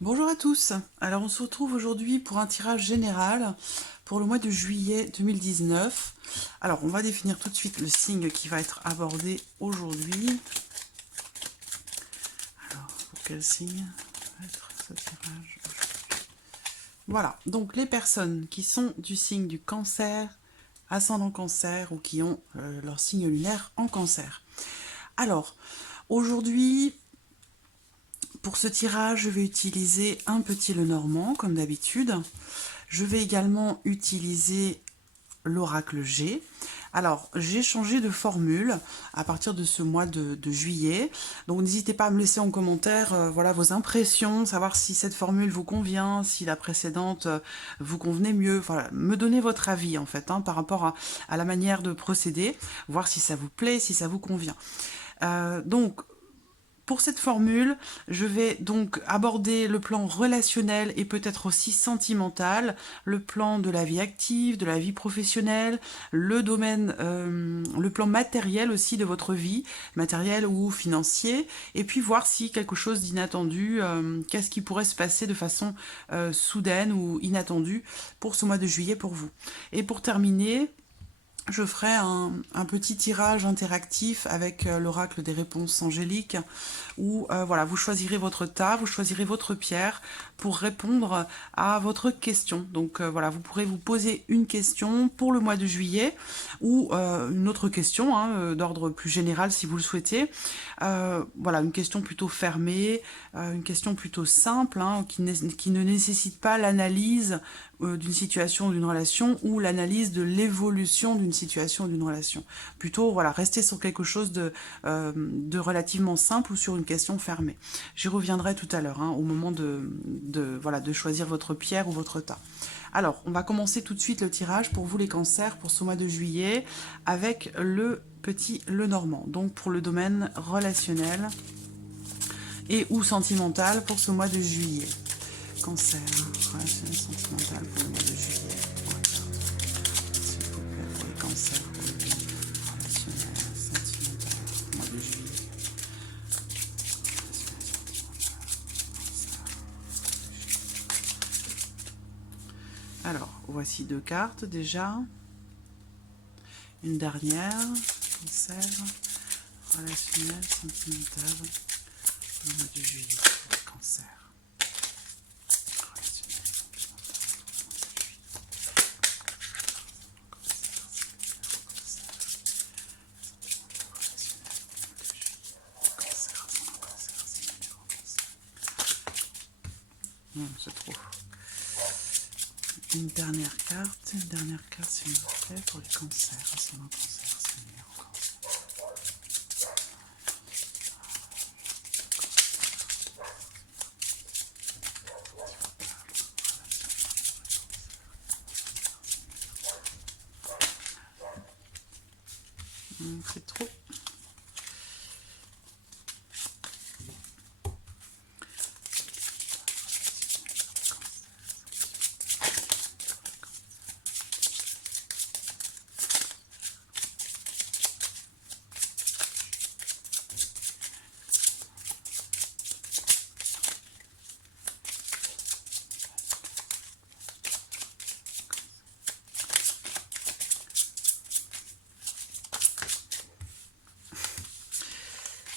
Bonjour à tous. Alors on se retrouve aujourd'hui pour un tirage général pour le mois de juillet 2019. Alors on va définir tout de suite le signe qui va être abordé aujourd'hui. Alors pour quel signe va être ce tirage aujourd'hui? Voilà, donc les personnes qui sont du signe du cancer, ascendant cancer ou qui ont leur signe lunaire en cancer. Alors aujourd'hui, pour ce tirage, je vais utiliser un petit Lenormand, comme d'habitude. Je vais également utiliser l'oracle G. Alors, j'ai changé de formule à partir de ce mois de juillet. Donc, n'hésitez pas à me laisser en commentaire voilà, vos impressions, savoir si cette formule vous convient, si la précédente vous convenait mieux. Voilà, me donner votre avis, en fait, par rapport à la manière de procéder, voir si ça vous plaît, si ça vous convient. Donc, pour cette formule, je vais donc aborder le plan relationnel et peut-être aussi sentimental, le plan de la vie active, de la vie professionnelle, le domaine, le plan matériel aussi de votre vie, matériel ou financier, et puis voir si quelque chose d'inattendu, qu'est-ce qui pourrait se passer de façon soudaine ou inattendue pour ce mois de juillet pour vous. Et pour terminer, je ferai un petit tirage interactif avec l'oracle des réponses angéliques où voilà, vous choisirez votre tas, vous choisirez votre pierre pour répondre à votre question. Donc voilà, vous pourrez vous poser une question pour le mois de juillet ou une autre question d'ordre plus général si vous le souhaitez. Voilà, une question plutôt fermée, une question plutôt simple qui ne nécessite pas l'analyse d'une situation, d'une relation ou l'analyse de l'évolution d'une situation, d'une relation. Plutôt, voilà, rester sur quelque chose de relativement simple ou sur une question fermée. J'y reviendrai tout à l'heure, au moment voilà, de choisir votre pierre ou votre tas. Alors, on va commencer tout de suite le tirage pour vous les cancers pour ce mois de juillet avec le petit Lenormand. Donc pour le domaine relationnel et ou sentimental pour ce mois de juillet. Cancer, relationnel, sentimental pour le mois de juillet. On regarde, s'il vous plaît, pour les cancers, pour le relationnel, sentimental, mois de juillet. Alors, voici deux cartes déjà. Une dernière, cancer, relationnel, sentimental, le mois de juillet, cancer. C'est trop. Une dernière carte, s'il vous plaît, pour les cancers. C'est un cancer, c'est le numéro cancer. C'est trop.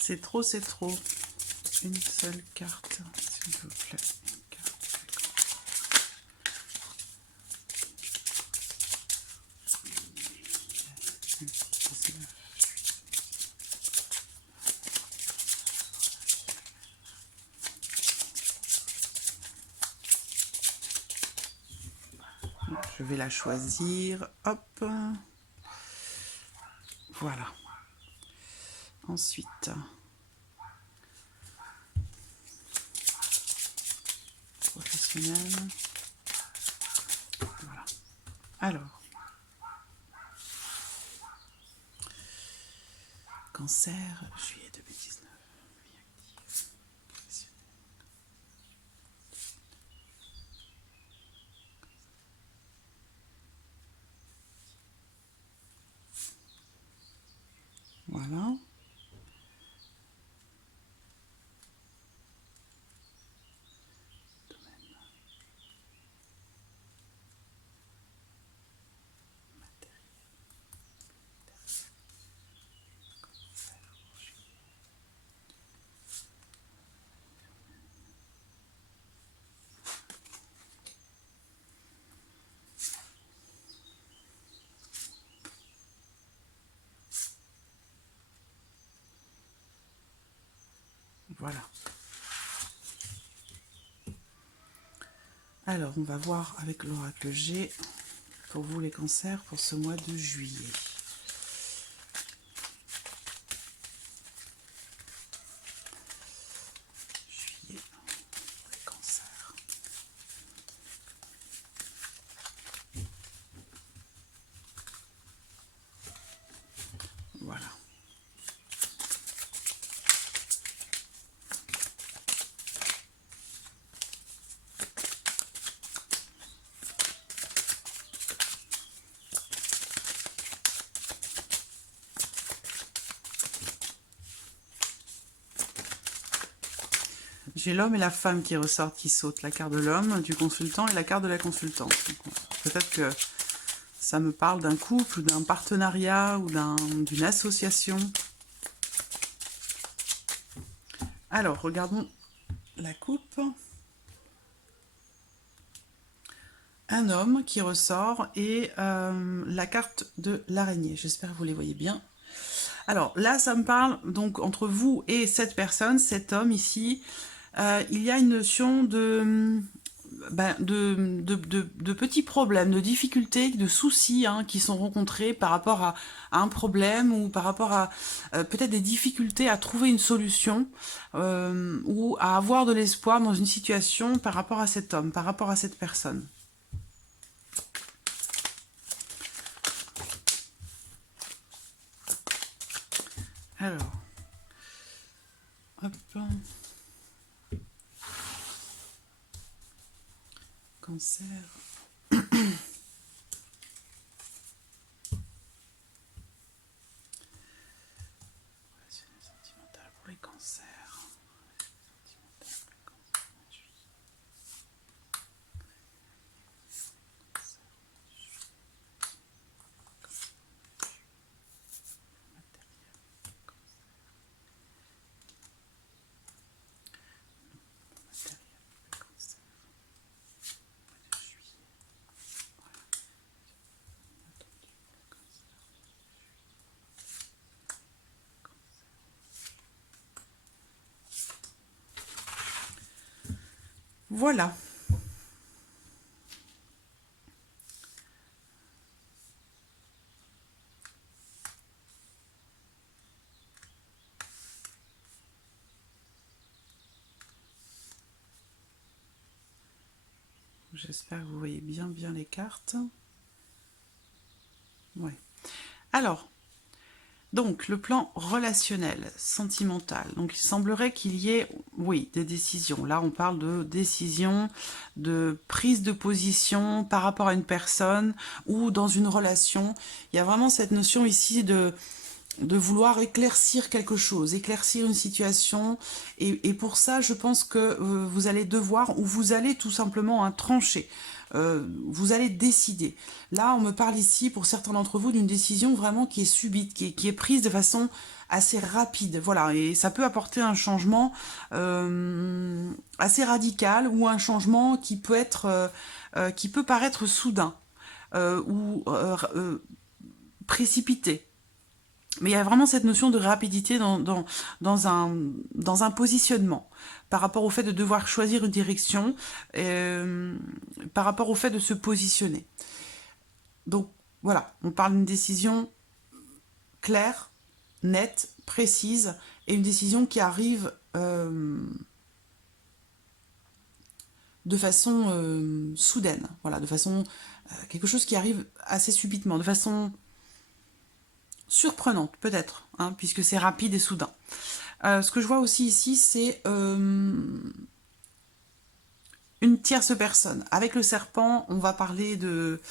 C'est trop, c'est trop. Une seule carte, s'il vous plaît. Une carte. Je vais la choisir. Hop. Voilà. Ensuite, professionnel. Voilà. Alors, cancer, juillet 2019. Vie active, professionnelle. Voilà. Voilà. Alors, on va voir avec l'oracle G pour vous les cancers pour ce mois de juillet. Juillet, les cancers. Voilà. J'ai l'homme et la femme qui ressortent, qui sautent. La carte de l'homme, du consultant et la carte de la consultante. Peut-être que ça me parle d'un couple, ou d'un partenariat, ou d'une association. Alors, regardons la coupe. Un homme qui ressort et la carte de l'araignée. J'espère que vous les voyez bien. Alors là, ça me parle donc entre vous et cette personne, cet homme ici. Il y a une notion de petits problèmes, de difficultés, de soucis qui sont rencontrés par rapport à un problème ou par rapport à peut-être des difficultés à trouver une solution ou à avoir de l'espoir dans une situation par rapport à cet homme, par rapport à cette personne. Alors, hop. Cancer. Relationnel sentimental pour les cancers. Voilà. J'espère que vous voyez bien les cartes. Ouais. Alors, donc, le plan relationnel, sentimental. Donc, il semblerait qu'il y ait, oui, des décisions. Là, on parle de décision, de prise de position par rapport à une personne ou dans une relation. Il y a vraiment cette notion ici de vouloir éclaircir quelque chose, éclaircir une situation. Et pour ça, je pense que vous allez devoir, ou vous allez tout simplement trancher. Vous allez décider. Là, on me parle ici, pour certains d'entre vous, d'une décision vraiment qui est subite, qui est prise de façon assez rapide. Voilà, et ça peut apporter un changement assez radical ou un changement qui peut être, qui peut paraître soudain ou précipité. Mais il y a vraiment cette notion de rapidité dans un positionnement par rapport au fait de devoir choisir une direction, par rapport au fait de se positionner. Donc voilà, on parle d'une décision claire, nette, précise, et une décision qui arrive de façon soudaine, voilà, de façon quelque chose qui arrive assez subitement, de façon surprenante peut-être, puisque c'est rapide et soudain. Ce que je vois aussi ici, c'est une tierce personne. Avec le serpent, on va parler de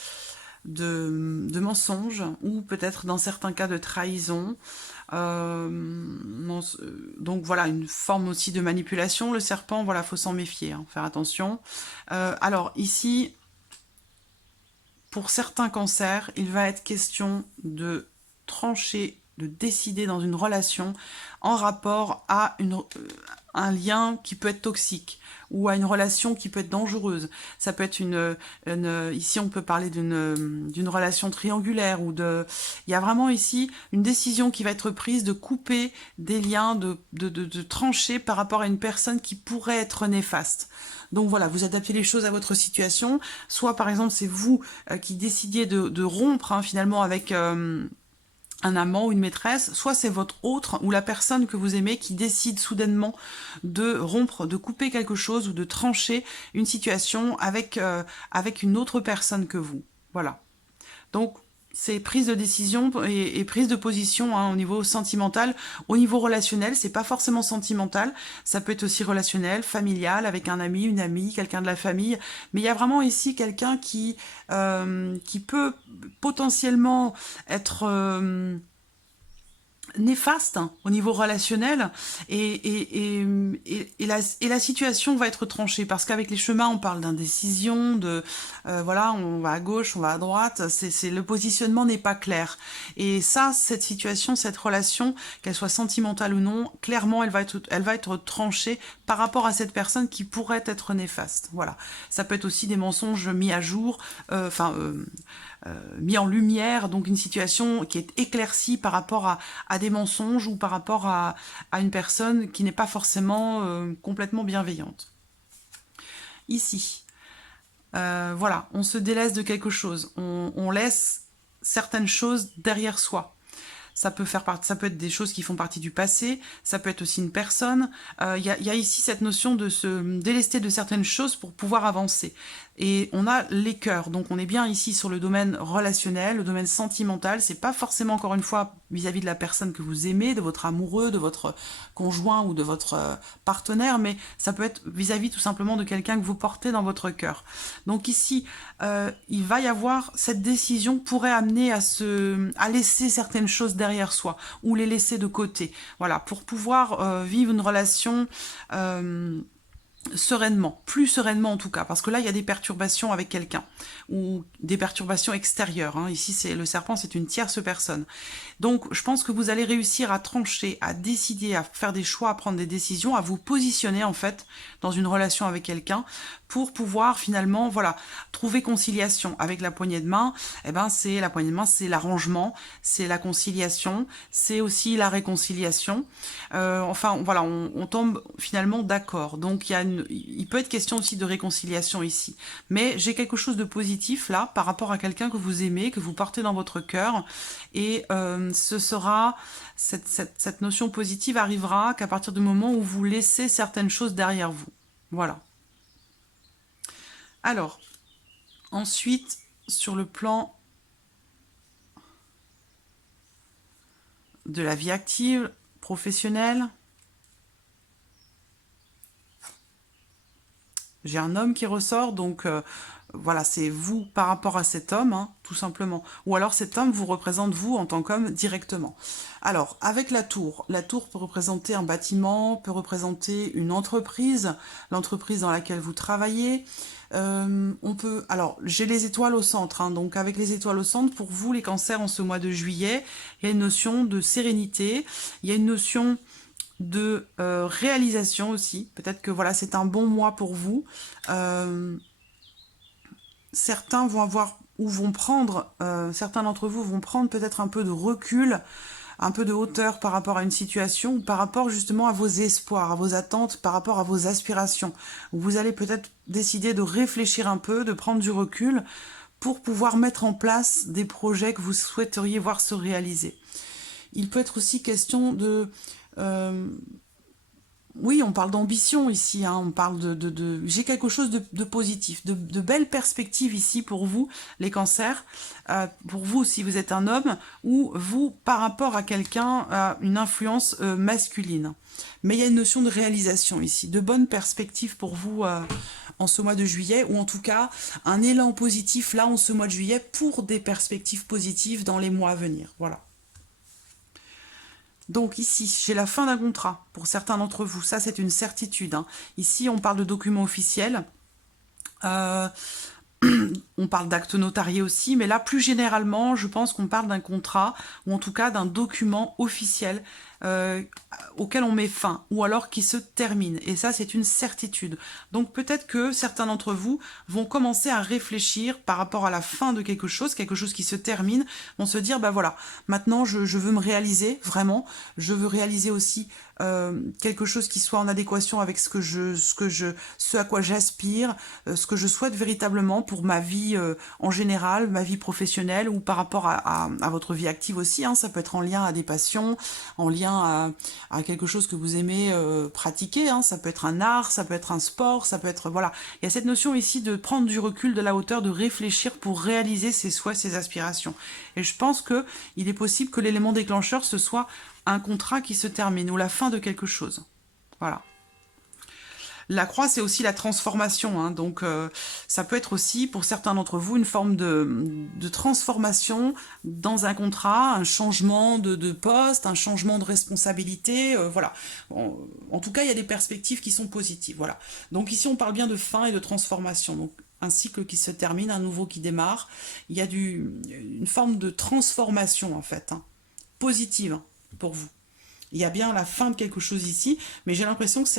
mensonges ou peut-être dans certains cas de trahison. Donc voilà, une forme aussi de manipulation. Le serpent, voilà, faut s'en méfier, faire attention. Alors ici, pour certains cancers, il va être question de trancher, de décider dans une relation en rapport à un lien qui peut être toxique ou à une relation qui peut être dangereuse. Ça peut être ici on peut parler d'une relation triangulaire ou de... Il y a vraiment ici une décision qui va être prise de couper des liens, de trancher par rapport à une personne qui pourrait être néfaste. Donc voilà, vous adaptez les choses à votre situation. Soit par exemple c'est vous qui décidiez de rompre finalement avec... un amant ou une maîtresse, soit c'est votre autre ou la personne que vous aimez qui décide soudainement de rompre, de couper quelque chose ou de trancher une situation avec une autre personne que vous. Voilà. Donc, c'est prise de décision et prise de position au niveau sentimental. Au niveau relationnel, c'est pas forcément sentimental, ça peut être aussi relationnel, familial, avec un ami, une amie, quelqu'un de la famille. Mais il y a vraiment ici quelqu'un qui peut potentiellement être... néfaste au niveau relationnel et la situation va être tranchée parce qu'avec les chemins on parle d'indécision, voilà, on va à gauche, on va à droite, le positionnement n'est pas clair et ça, cette situation, cette relation, qu'elle soit sentimentale ou non, clairement elle va être tranchée par rapport à cette personne qui pourrait être néfaste. Voilà, ça peut être aussi des mensonges mis à jour, mis en lumière, donc une situation qui est éclaircie par rapport à des mensonges ou par rapport à une personne qui n'est pas forcément complètement bienveillante. Ici, voilà, on se délaisse de quelque chose, on laisse certaines choses derrière soi. Ça peut être des choses qui font partie du passé, ça peut être aussi une personne. Il y a ici cette notion de se délester de certaines choses pour pouvoir avancer. Et on a les cœurs, donc on est bien ici sur le domaine relationnel, le domaine sentimental. C'est pas forcément, encore une fois, vis-à-vis de la personne que vous aimez, de votre amoureux, de votre conjoint ou de votre partenaire, mais ça peut être vis-à-vis tout simplement de quelqu'un que vous portez dans votre cœur. Donc ici, il va y avoir cette décision pourrait amener à laisser certaines choses derrière soi ou les laisser de côté. Voilà, pour pouvoir vivre une relation sereinement, plus sereinement en tout cas, parce que là il y a des perturbations avec quelqu'un ou des perturbations extérieures. Ici c'est le serpent, c'est une tierce personne. Donc je pense que vous allez réussir à trancher, à décider, à faire des choix, à prendre des décisions, à vous positionner en fait dans une relation avec quelqu'un pour pouvoir finalement, voilà, trouver conciliation. Avec la poignée de main, c'est la poignée de main, c'est l'arrangement, c'est la conciliation, c'est aussi la réconciliation. Enfin voilà, on tombe finalement d'accord. Donc il peut être question aussi de réconciliation ici. Mais j'ai quelque chose de positif là par rapport à quelqu'un que vous aimez, que vous portez dans votre cœur. Et ce sera cette notion positive arrivera qu'à partir du moment où vous laissez certaines choses derrière vous. Voilà. Alors, ensuite, sur le plan de la vie active, professionnelle, j'ai un homme qui ressort, donc voilà, c'est vous par rapport à cet homme, tout simplement. Ou alors cet homme vous représente vous en tant qu'homme directement. Alors, avec la tour peut représenter un bâtiment, peut représenter une entreprise, l'entreprise dans laquelle vous travaillez. Alors, j'ai les étoiles au centre, donc avec les étoiles au centre, pour vous, les cancers, en ce mois de juillet, il y a une notion de sérénité, il y a une notion de réalisation aussi. Peut-être que voilà, c'est un bon mois pour vous. Certains vont avoir ou vont prendre, certains d'entre vous vont prendre peut-être un peu de recul, un peu de hauteur par rapport à une situation, par rapport justement à vos espoirs, à vos attentes, par rapport à vos aspirations. Vous allez peut-être décider de réfléchir un peu, de prendre du recul pour pouvoir mettre en place des projets que vous souhaiteriez voir se réaliser. Il peut être aussi question de... oui, on parle d'ambition ici, on parle j'ai quelque chose de positif, de belles perspectives ici pour vous, les cancers, pour vous si vous êtes un homme, ou vous par rapport à quelqu'un, une influence masculine. Mais il y a une notion de réalisation ici, de bonnes perspectives pour vous en ce mois de juillet, ou en tout cas un élan positif là en ce mois de juillet pour des perspectives positives dans les mois à venir, voilà. Donc ici, j'ai la fin d'un contrat pour certains d'entre vous. Ça, c'est une certitude. Ici, on parle de documents officiels. On parle d'actes notariés aussi. Mais là, plus généralement, je pense qu'on parle d'un contrat ou en tout cas d'un document officiel auquel on met fin, ou alors qui se termine. Et ça, c'est une certitude. Donc peut-être que certains d'entre vous vont commencer à réfléchir par rapport à la fin de quelque chose qui se termine, vont se dire, bah voilà, maintenant je veux me réaliser, vraiment, je veux réaliser aussi quelque chose qui soit en adéquation avec ce à quoi j'aspire, ce que je souhaite véritablement pour ma vie en général, ma vie professionnelle ou par rapport à votre vie active aussi. Hein. Ça peut être en lien à des passions, en lien à quelque chose que vous aimez pratiquer. Hein. Ça peut être un art, ça peut être un sport, ça peut être... Voilà. Il y a cette notion ici de prendre du recul, de la hauteur, de réfléchir pour réaliser ses souhaits, ses aspirations. Et je pense qu'il est possible que l'élément déclencheur, ce soit un contrat qui se termine ou la fin de quelque chose. Voilà. La croix, c'est aussi la transformation. Hein, donc, ça peut être aussi, pour certains d'entre vous, une forme de transformation dans un contrat, un changement de poste, un changement de responsabilité. Voilà. En tout cas, il y a des perspectives qui sont positives. Voilà. Donc ici, on parle bien de fin et de transformation. Donc, un cycle qui se termine, un nouveau qui démarre. Il y a une forme de transformation, en fait, hein, positive pour vous. Il y a bien la fin de quelque chose ici, mais j'ai l'impression que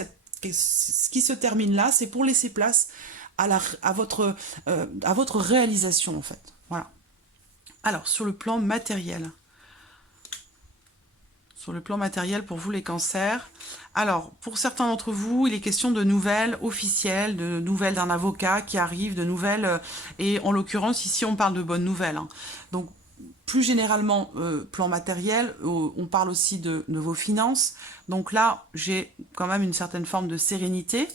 ce qui se termine là, c'est pour laisser place à votre réalisation, en fait. Voilà. Alors, sur le plan matériel. Sur le plan matériel, pour vous, les cancers. Alors, pour certains d'entre vous, il est question de nouvelles officielles, de nouvelles d'un avocat qui arrive, de nouvelles... et en l'occurrence, ici, on parle de bonnes nouvelles. Hein. Donc, plus généralement, plan matériel, on parle aussi de vos finances. Donc là, j'ai quand même une certaine forme de sérénité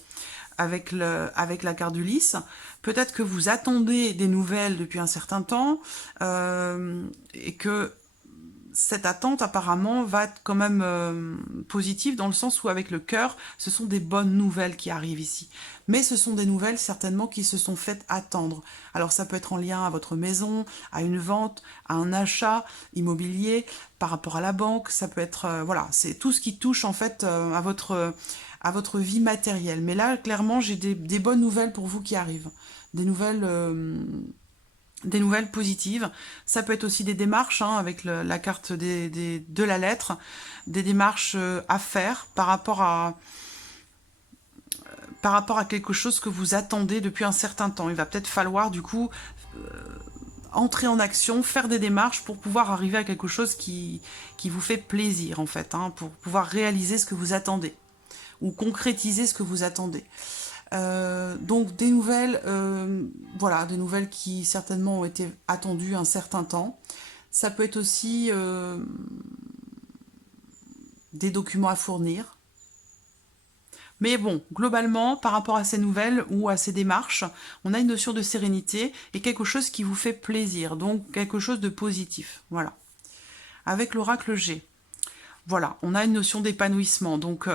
avec la carte du lys. Peut-être que vous attendez des nouvelles depuis un certain temps et que cette attente apparemment va être quand même positive dans le sens où avec le cœur, ce sont des bonnes nouvelles qui arrivent ici. Mais ce sont des nouvelles certainement qui se sont faites attendre. Alors ça peut être en lien à votre maison, à une vente, à un achat immobilier, par rapport à la banque, ça peut être... voilà, c'est tout ce qui touche en fait à votre vie matérielle. Mais là, clairement, j'ai des bonnes nouvelles pour vous qui arrivent. Des nouvelles positives. Ça peut être aussi des démarches, hein, avec la carte de la lettre, des démarches à faire par rapport à quelque chose que vous attendez depuis un certain temps. Il va peut-être falloir, du coup, entrer en action, faire des démarches pour pouvoir arriver à quelque chose qui vous fait plaisir, en fait, hein, pour pouvoir réaliser ce que vous attendez ou concrétiser ce que vous attendez. Donc des nouvelles, voilà, des nouvelles qui certainement ont été attendues un certain temps. Ça peut être aussi des documents à fournir. Mais bon, globalement, par rapport à ces nouvelles ou à ces démarches, on a une notion de sérénité et quelque chose qui vous fait plaisir, donc quelque chose de positif. Voilà. Avec l'oracle G. Voilà, on a une notion d'épanouissement. Donc,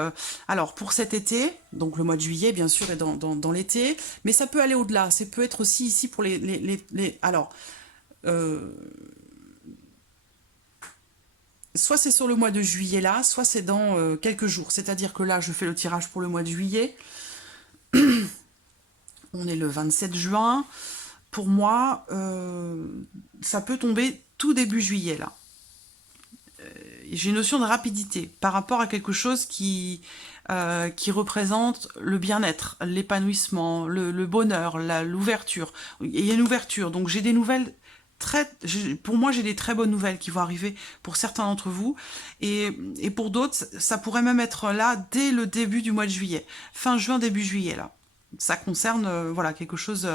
alors, pour cet été, donc le mois de juillet, bien sûr, est dans l'été, mais ça peut aller au-delà. Ça peut être aussi ici pour alors, soit c'est sur le mois de juillet là, soit c'est dans quelques jours. C'est-à-dire que là, je fais le tirage pour le mois de juillet. On est le 27 juin. Pour moi, ça peut tomber tout début juillet là. J'ai une notion de rapidité par rapport à quelque chose qui représente le bien-être, l'épanouissement, le bonheur, l'ouverture. Il y a une ouverture, donc j'ai des nouvelles pour moi, j'ai des très bonnes nouvelles qui vont arriver pour certains d'entre vous. Et pour d'autres, ça pourrait même être là dès le début du mois de juillet. Fin juin, début juillet, là. Ça concerne voilà, quelque chose...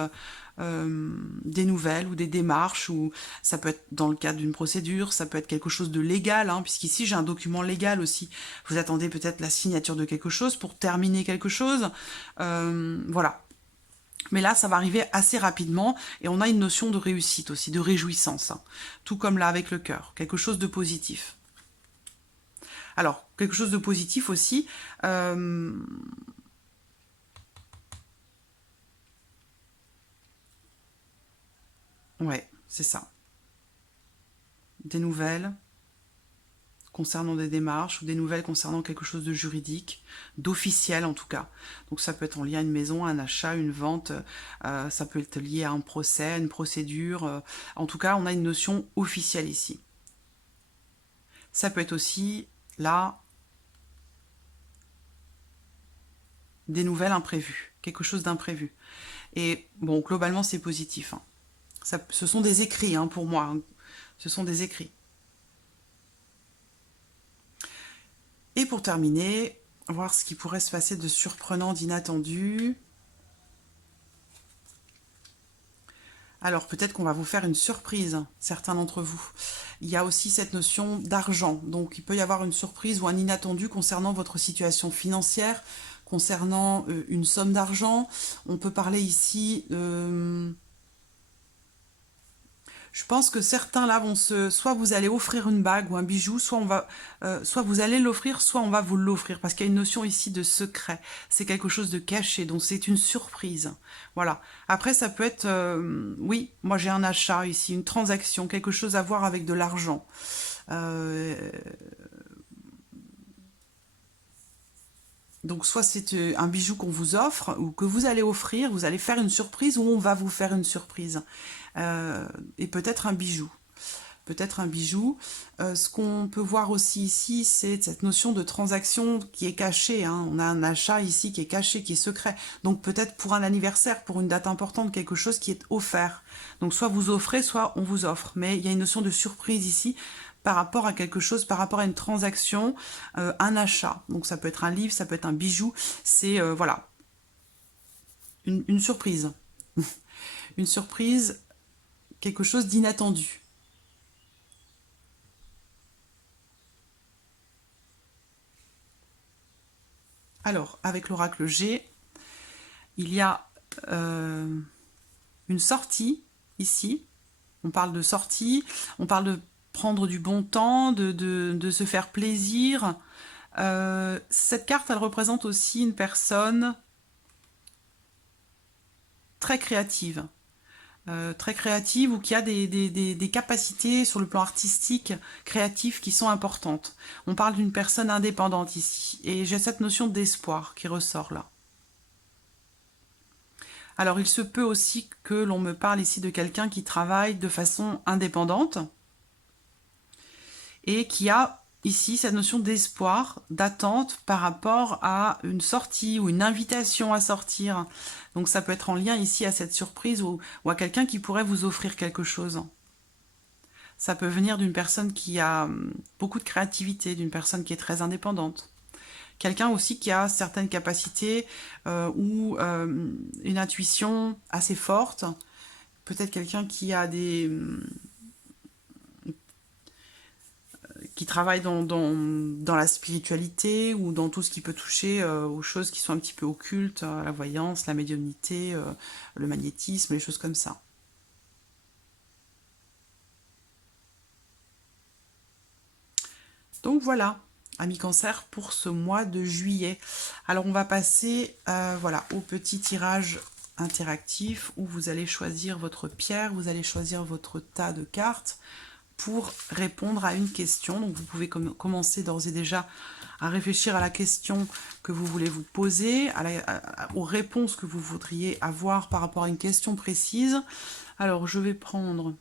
des nouvelles ou des démarches, ou ça peut être dans le cadre d'une procédure, ça peut être quelque chose de légal, hein, puisqu'ici j'ai un document légal aussi. Vous attendez peut-être la signature de quelque chose pour terminer quelque chose. Voilà. Mais là, ça va arriver assez rapidement et on a une notion de réussite aussi, de réjouissance. Hein, tout comme là avec le cœur, quelque chose de positif. Alors, quelque chose de positif aussi... ouais, c'est ça. Des nouvelles concernant des démarches ou des nouvelles concernant quelque chose de juridique, d'officiel en tout cas. Donc ça peut être en lien à une maison, un achat, une vente, ça peut être lié à un procès, une procédure. En tout cas, on a une notion officielle ici. Ça peut être aussi, là, des nouvelles imprévues, quelque chose d'imprévu. Et bon, globalement, c'est positif. Hein. Ce sont des écrits hein, pour moi. Hein. Ce sont des écrits. Et pour terminer, voir ce qui pourrait se passer de surprenant, d'inattendu. Alors peut-être qu'on va vous faire une surprise, certains d'entre vous. Il y a aussi cette notion d'argent. Donc il peut y avoir une surprise ou un inattendu concernant votre situation financière, concernant une somme d'argent. On peut parler ici... je pense que certains là vont soit vous allez offrir une bague ou un bijou, soit vous allez l'offrir, soit on va vous l'offrir, parce qu'il y a une notion ici de secret. C'est quelque chose de caché, donc c'est une surprise. Voilà. Après, ça peut être, oui, moi j'ai un achat ici, une transaction, quelque chose à voir avec de l'argent. Donc soit c'est un bijou qu'on vous offre ou que vous allez offrir, vous allez faire une surprise ou on va vous faire une surprise. Et peut-être un bijou. Peut-être un bijou. Ce qu'on peut voir aussi ici, c'est cette notion de transaction qui est cachée. Hein. On a un achat ici qui est caché, qui est secret. Donc peut-être pour un anniversaire, pour une date importante, quelque chose qui est offert. Donc soit vous offrez, soit on vous offre. Mais il y a une notion de surprise ici par rapport à quelque chose, par rapport à une transaction, un achat. Donc ça peut être un livre, ça peut être un bijou. C'est, voilà, une surprise. Une surprise, quelque chose d'inattendu. Alors, avec l'oracle G, il y a une sortie ici. On parle de sortie, on parle de prendre du bon temps, de se faire plaisir. Cette carte, elle représente aussi une personne très créative. Très créative ou qui a des capacités sur le plan artistique, créatif qui sont importantes. On parle d'une personne indépendante ici. Et j'ai cette notion d'espoir qui ressort là. Alors il se peut aussi que l'on me parle ici de quelqu'un qui travaille de façon indépendante et qui a ici cette notion d'espoir, d'attente par rapport à une sortie ou une invitation à sortir. Donc ça peut être en lien ici à cette surprise ou à quelqu'un qui pourrait vous offrir quelque chose. Ça peut venir d'une personne qui a beaucoup de créativité, d'une personne qui est très indépendante. Quelqu'un aussi qui a certaines capacités ou une intuition assez forte. Peut-être quelqu'un qui a qui travaille dans la spiritualité ou dans tout ce qui peut toucher aux choses qui sont un petit peu occultes, la voyance, la médiumnité, le magnétisme, les choses comme ça. Donc voilà, amis Cancer, pour ce mois de juillet. Alors on va passer voilà, au petit tirage interactif où vous allez choisir votre pierre, vous allez choisir votre tas de cartes pour répondre à une question. Donc vous pouvez commencer d'ores et déjà à réfléchir à la question que vous voulez vous poser, aux réponses que vous voudriez avoir par rapport à une question précise. Alors je vais prendre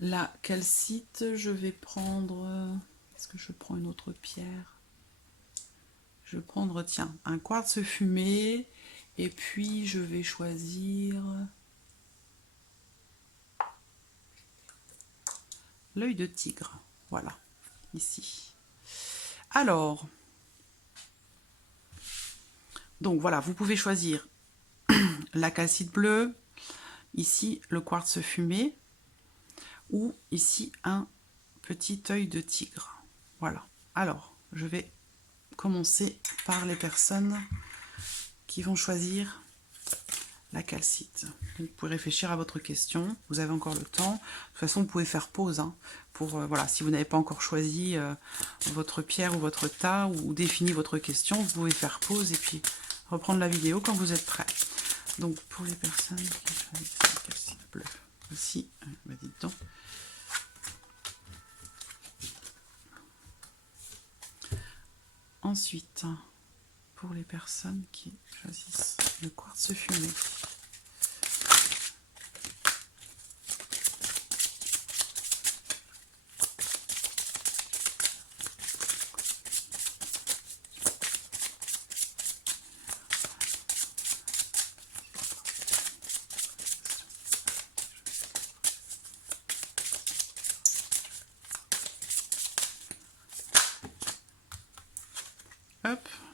la calcite, je vais prendre... Est-ce que je prends une autre pierre? Je vais prendre, tiens, un quartz fumé, et puis je vais choisir... l'œil de tigre, voilà, ici. Alors, donc voilà, vous pouvez choisir la calcite bleue, ici le quartz fumé, ou ici un petit œil de tigre. Voilà. Alors, je vais commencer par les personnes qui vont choisir la calcite. Donc, vous pouvez réfléchir à votre question, vous avez encore le temps. De toute façon, vous pouvez faire pause hein, pour voilà, si vous n'avez pas encore choisi votre pierre ou votre tas ou défini votre question, vous pouvez faire pause et puis reprendre la vidéo quand vous êtes prêt. Donc pour les personnes qui choisissent la calcite bleue, voici, bah dites donc. Ensuite, pour les personnes qui choisissent le quartz fumé.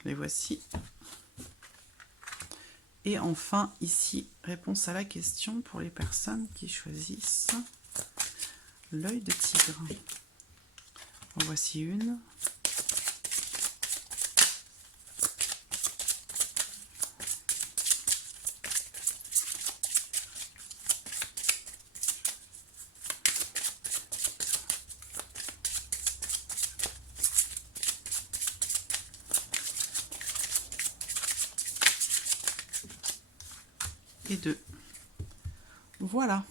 les voici. Et enfin, ici, réponse à la question pour les personnes qui choisissent l'œil de tigre. En voici une. Et deux. Voilà.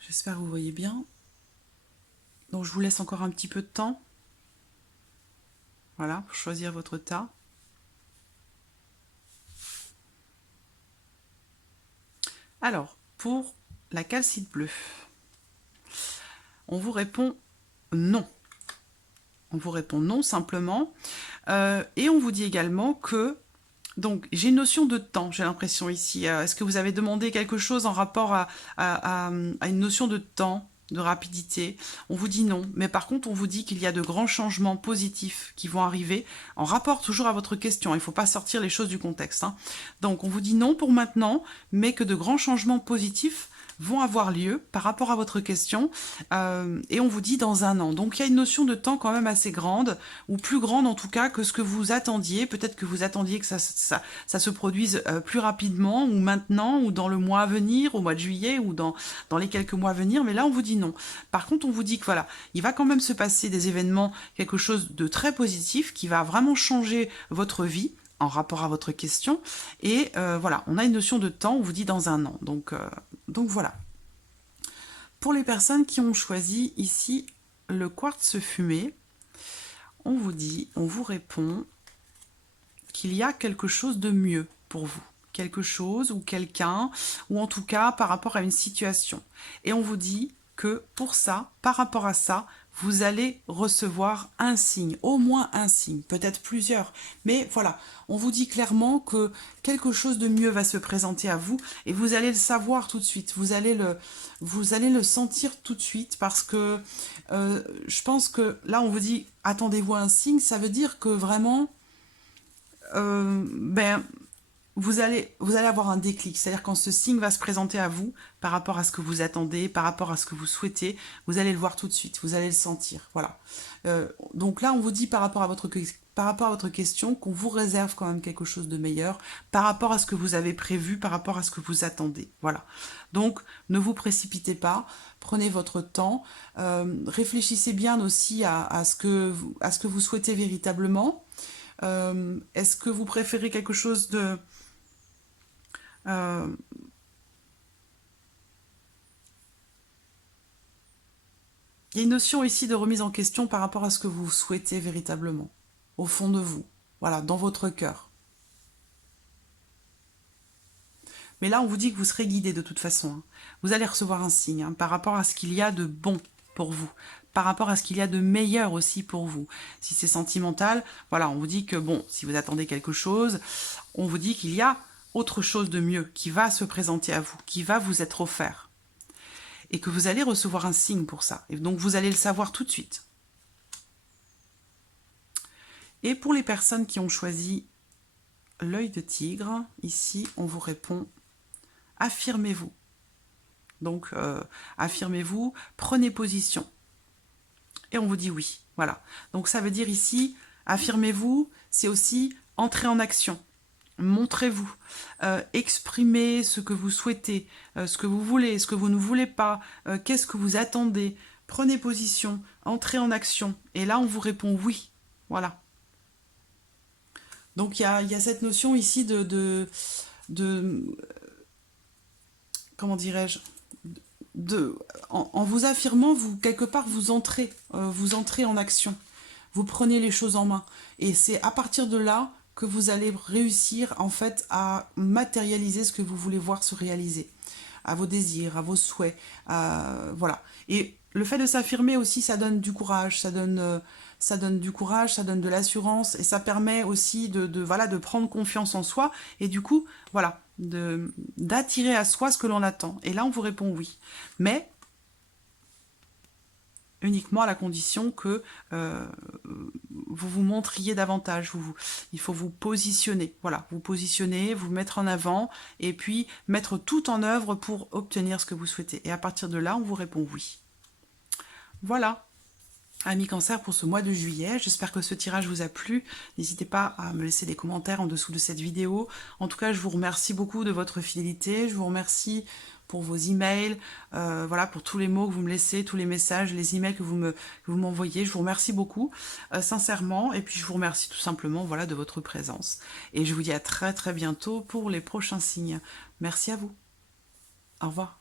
J'espère que vous voyez bien. Donc je vous laisse encore un petit peu de temps. Voilà, pour choisir votre tas. Alors, pour la calcite bleue, on vous répond non. On vous répond non simplement. Et on vous dit également que donc, j'ai une notion de temps, j'ai l'impression ici. Est-ce que vous avez demandé quelque chose en rapport à une notion de temps, de rapidité? On vous dit non, mais par contre, on vous dit qu'il y a de grands changements positifs qui vont arriver, en rapport toujours à votre question. Il ne faut pas sortir les choses du contexte, hein. Donc, on vous dit non pour maintenant, mais que de grands changements positifs vont avoir lieu par rapport à votre question, et on vous dit dans un an. Donc il y a une notion de temps quand même assez grande, ou plus grande en tout cas que ce que vous attendiez. Peut-être que vous attendiez que ça se produise plus rapidement, ou maintenant, ou dans le mois à venir, au mois de juillet, ou dans les quelques mois à venir, mais là on vous dit non. Par contre, on vous dit que voilà, il va quand même se passer des événements, quelque chose de très positif, qui va vraiment changer votre vie, en rapport à votre question, et voilà, on a une notion de temps, on vous dit dans un an, donc voilà. Pour les personnes qui ont choisi ici le quartz fumé, on vous dit, on vous répond qu'il y a quelque chose de mieux pour vous, quelque chose ou quelqu'un, ou en tout cas par rapport à une situation, et on vous dit que pour ça, par rapport à ça, vous allez recevoir un signe, au moins un signe, peut-être plusieurs. Mais voilà, on vous dit clairement que quelque chose de mieux va se présenter à vous et vous allez le savoir tout de suite. Vous allez le sentir tout de suite parce que je pense que là, on vous dit attendez-vous à un signe. Ça veut dire que vraiment, vous allez avoir un déclic, c'est-à-dire quand ce signe va se présenter à vous, par rapport à ce que vous attendez, par rapport à ce que vous souhaitez, vous allez le voir tout de suite, vous allez le sentir, voilà. Donc là, on vous dit par rapport à votre question qu'on vous réserve quand même quelque chose de meilleur, par rapport à ce que vous avez prévu, par rapport à ce que vous attendez, voilà. Donc, ne vous précipitez pas, prenez votre temps, réfléchissez bien aussi à ce que vous souhaitez véritablement. Est-ce que vous préférez quelque chose de... il y a une notion ici de remise en question par rapport à ce que vous souhaitez véritablement, au fond de vous, voilà, dans votre cœur. Mais là, on vous dit que vous serez guidé de toute façon, hein. Vous allez recevoir un signe, hein, par rapport à ce qu'il y a de bon pour vous, par rapport à ce qu'il y a de meilleur aussi pour vous. Si c'est sentimental, voilà, on vous dit que bon, si vous attendez quelque chose, on vous dit qu'il y a autre chose de mieux qui va se présenter à vous, qui va vous être offert. Et que vous allez recevoir un signe pour ça. Et donc, vous allez le savoir tout de suite. Et pour les personnes qui ont choisi l'œil de tigre, ici, on vous répond « Affirmez-vous ». Donc, affirmez-vous, prenez position. Et on vous dit oui, voilà. Donc, ça veut dire ici, affirmez-vous, c'est aussi entrer en action. Montrez-vous, exprimez ce que vous souhaitez, ce que vous voulez, ce que vous ne voulez pas, qu'est-ce que vous attendez, prenez position, entrez en action, et là on vous répond oui, voilà. Donc il y a cette notion ici de comment dirais-je, en vous affirmant, vous quelque part vous entrez en action, vous prenez les choses en main, et c'est à partir de là que vous allez réussir en fait à matérialiser ce que vous voulez voir se réaliser, à vos désirs, à vos souhaits, voilà. Et le fait de s'affirmer aussi, ça donne du courage, ça donne du courage, ça donne de l'assurance, et ça permet aussi de prendre confiance en soi, et du coup, voilà, d'attirer à soi ce que l'on attend. Et là, on vous répond oui. Mais uniquement à la condition que vous vous montriez davantage. Il faut vous positionner, voilà, vous positionner, vous mettre en avant, et puis mettre tout en œuvre pour obtenir ce que vous souhaitez. Et à partir de là, on vous répond oui. Voilà, amis Cancer, pour ce mois de juillet. J'espère que ce tirage vous a plu. N'hésitez pas à me laisser des commentaires en dessous de cette vidéo. En tout cas, je vous remercie beaucoup de votre fidélité. Je vous remercie pour vos emails, voilà, pour tous les mots que vous me laissez, tous les messages, les emails que vous m'envoyez. Je vous remercie beaucoup, sincèrement. Et puis, je vous remercie tout simplement, voilà, de votre présence. Et je vous dis à très très bientôt pour les prochains signes. Merci à vous. Au revoir.